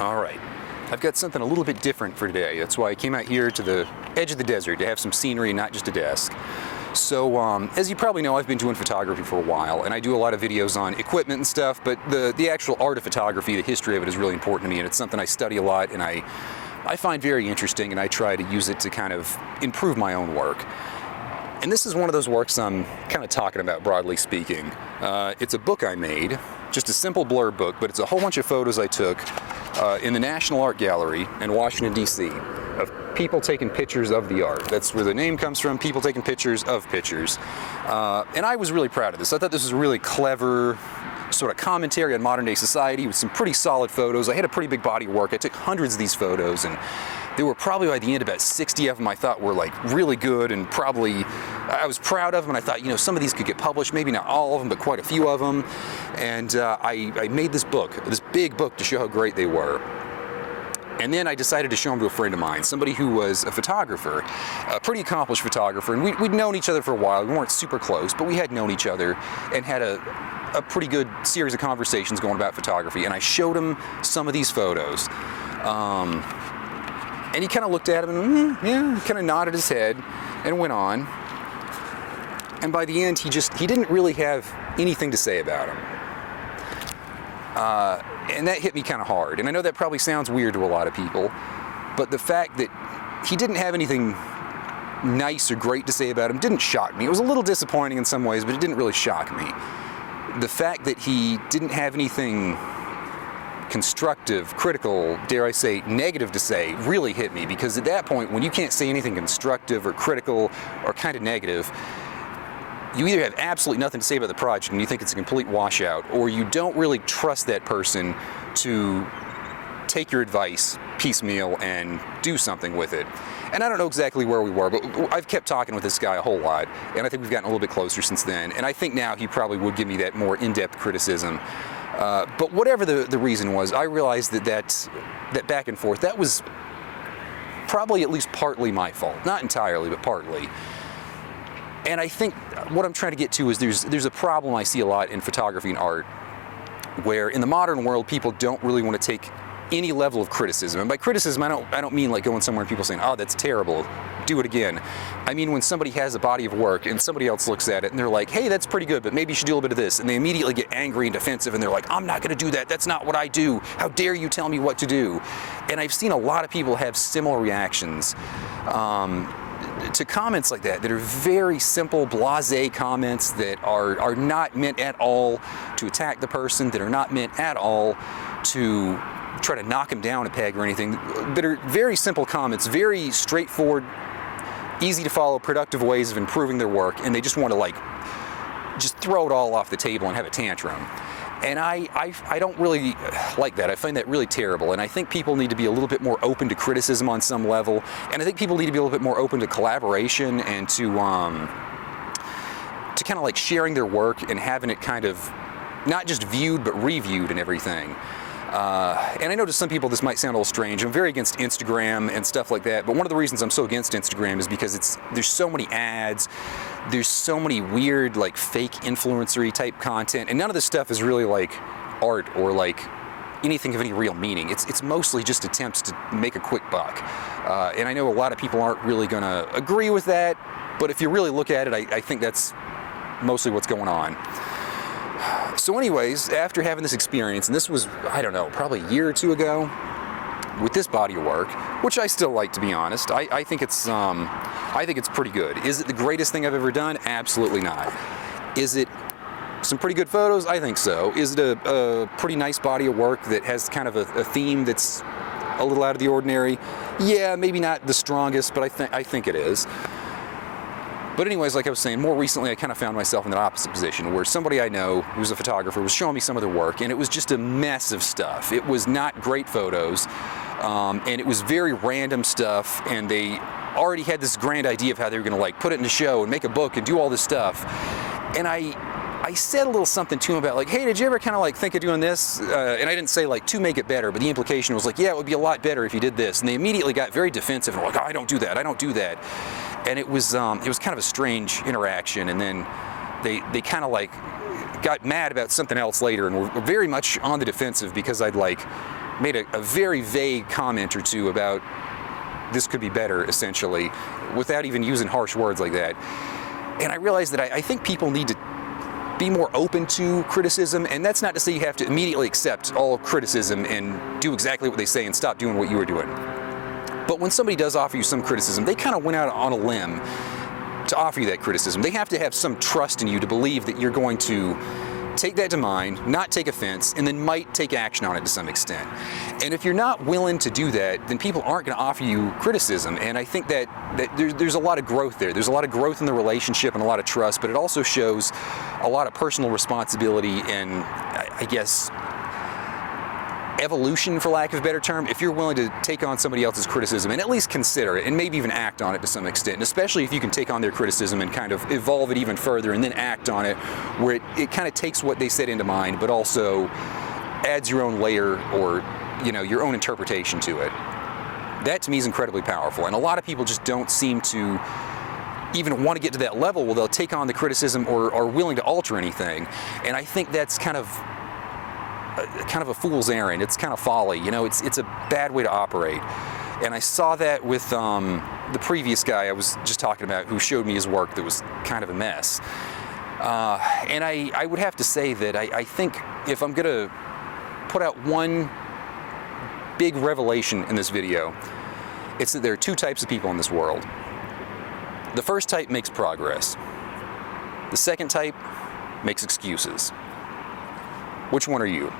All right, I've got something a little bit different for today. That's why I came out here to the edge of the desert to have some scenery, not just a desk. So, as you probably know, I've been doing photography for a while, and I do a lot of videos on equipment and stuff, but the actual art of photography, the history of it is really important to me, and it's something I study a lot, and I find very interesting, and I try to use it to kind of improve my own work. And this is one of those works I'm kind of talking about, broadly speaking. It's a book I made, just a simple blurb book, but it's a whole bunch of photos I took in the National Art Gallery in Washington, D.C. of people taking pictures of the art. That's where the name comes from, people taking pictures of pictures. And I was really proud of this. I thought this was a really clever sort of commentary on modern day society with some pretty solid photos. I had a pretty big body of work. I took hundreds of these photos, and there were probably by the end about 60 of them I thought were like really good, and probably I was proud of them, and I thought, you know, some of these could get published, maybe not all of them, but quite a few of them. And I made this book, this big book, to show how great they were. And then I decided to show them to a friend of mine, somebody who was a photographer, a pretty accomplished photographer, and we'd known each other for a while. We weren't super close, but we had known each other and had a pretty good series of conversations going about photography. And I showed him some of these photos. And he kind of looked at him and, yeah, kind of nodded his head and went on. And by the end, he didn't really have anything to say about him. And that hit me kind of hard. And I know that probably sounds weird to a lot of people, but the fact that he didn't have anything nice or great to say about him didn't shock me. It was a little disappointing in some ways, but it didn't really shock me. The fact that he didn't have anything constructive, critical, dare I say, negative to say, really hit me, because at that point, when you can't say anything constructive or critical or kind of negative, you either have absolutely nothing to say about the project and you think it's a complete washout, or you don't really trust that person to take your advice piecemeal and do something with it. And I don't know exactly where we were, but I've kept talking with this guy a whole lot, and I think we've gotten a little bit closer since then. And I think now he probably would give me that more in-depth criticism. But whatever the reason was, I realized that back and forth, that was probably at least partly my fault. Not entirely, but partly. And I think what I'm trying to get to is there's a problem I see a lot in photography and art, where in the modern world, people don't really want to take any level of criticism. And by criticism, I don't mean like going somewhere and people saying, oh, that's terrible, do it again. I mean when somebody has a body of work and somebody else looks at it and they're like, hey, that's pretty good, but maybe you should do a little bit of this. And they immediately get angry and defensive and they're like, I'm not going to do that. That's not what I do. How dare you tell me what to do? And I've seen a lot of people have similar reactions to comments like that are very simple, blasé comments that are not meant at all to attack the person, that are not meant at all to try to knock him down a peg or anything, that are very simple comments, very straightforward, easy to follow, productive ways of improving their work, and they just want to like just throw it all off the table and have a tantrum. And I don't really like that. I find that really terrible, and I think people need to be a little bit more open to criticism on some level, and I think people need to be a little bit more open to collaboration and to kind of like sharing their work and having it kind of not just viewed but reviewed and everything. And I know to some people this might sound a little strange. I'm very against Instagram and stuff like that, but one of the reasons I'm so against Instagram is because there's so many ads, there's so many weird like fake influencery type content, and none of this stuff is really like art or like anything of any real meaning. It's mostly just attempts to make a quick buck. And I know a lot of people aren't really gonna agree with that, but if you really look at it, I think that's mostly what's going on. So anyways, after having this experience, and this was, I don't know, probably a year or two ago, with this body of work, which I still like, to be honest, I think it's pretty good. Is it the greatest thing I've ever done? Absolutely not. Is it some pretty good photos? I think so. Is it a pretty nice body of work that has kind of a theme that's a little out of the ordinary? Yeah, maybe not the strongest, but I think it is. But anyways, like I was saying, more recently I kind of found myself in the opposite position, where somebody I know who's a photographer was showing me some of their work, and it was just a mess of stuff. It was not great photos, and it was very random stuff, and they already had this grand idea of how they were going to like put it in a show and make a book and do all this stuff. And I said a little something to him about like, hey, did you ever kind of like think of doing this? And I didn't say like to make it better, but the implication was like, yeah, it would be a lot better if you did this. And they immediately got very defensive and were like, oh, I don't do that, I don't do that. And it was kind of a strange interaction, and then they kind of like got mad about something else later and were very much on the defensive because I'd like made a very vague comment or two about this could be better, essentially, without even using harsh words like that. And I realized that I think people need to be more open to criticism, and that's not to say you have to immediately accept all criticism and do exactly what they say and stop doing what you were doing. But when somebody does offer you some criticism, they kind of went out on a limb to offer you that criticism. They have to have some trust in you to believe that you're going to take that to mind, not take offense, and then might take action on it to some extent. And if you're not willing to do that, then people aren't going to offer you criticism. And I think that there's a lot of growth there. There's a lot of growth in the relationship and a lot of trust, but it also shows a lot of personal responsibility and, I guess, evolution, for lack of a better term, if you're willing to take on somebody else's criticism and at least consider it and maybe even act on it to some extent, and especially if you can take on their criticism and kind of evolve it even further and then act on it, where it kind of takes what they said into mind but also adds your own layer or, you know, your own interpretation to it. That to me is incredibly powerful, and a lot of people just don't seem to even want to get to that level where they'll take on the criticism or are willing to alter anything. And I think that's kind of a fool's errand. It's kind of folly. You know, it's a bad way to operate. And I saw that with the previous guy I was just talking about, who showed me his work that was kind of a mess. And I would have to say that I think if I'm going to put out one big revelation in this video, it's that there are two types of people in this world. The first type makes progress. The second type makes excuses. Which one are you?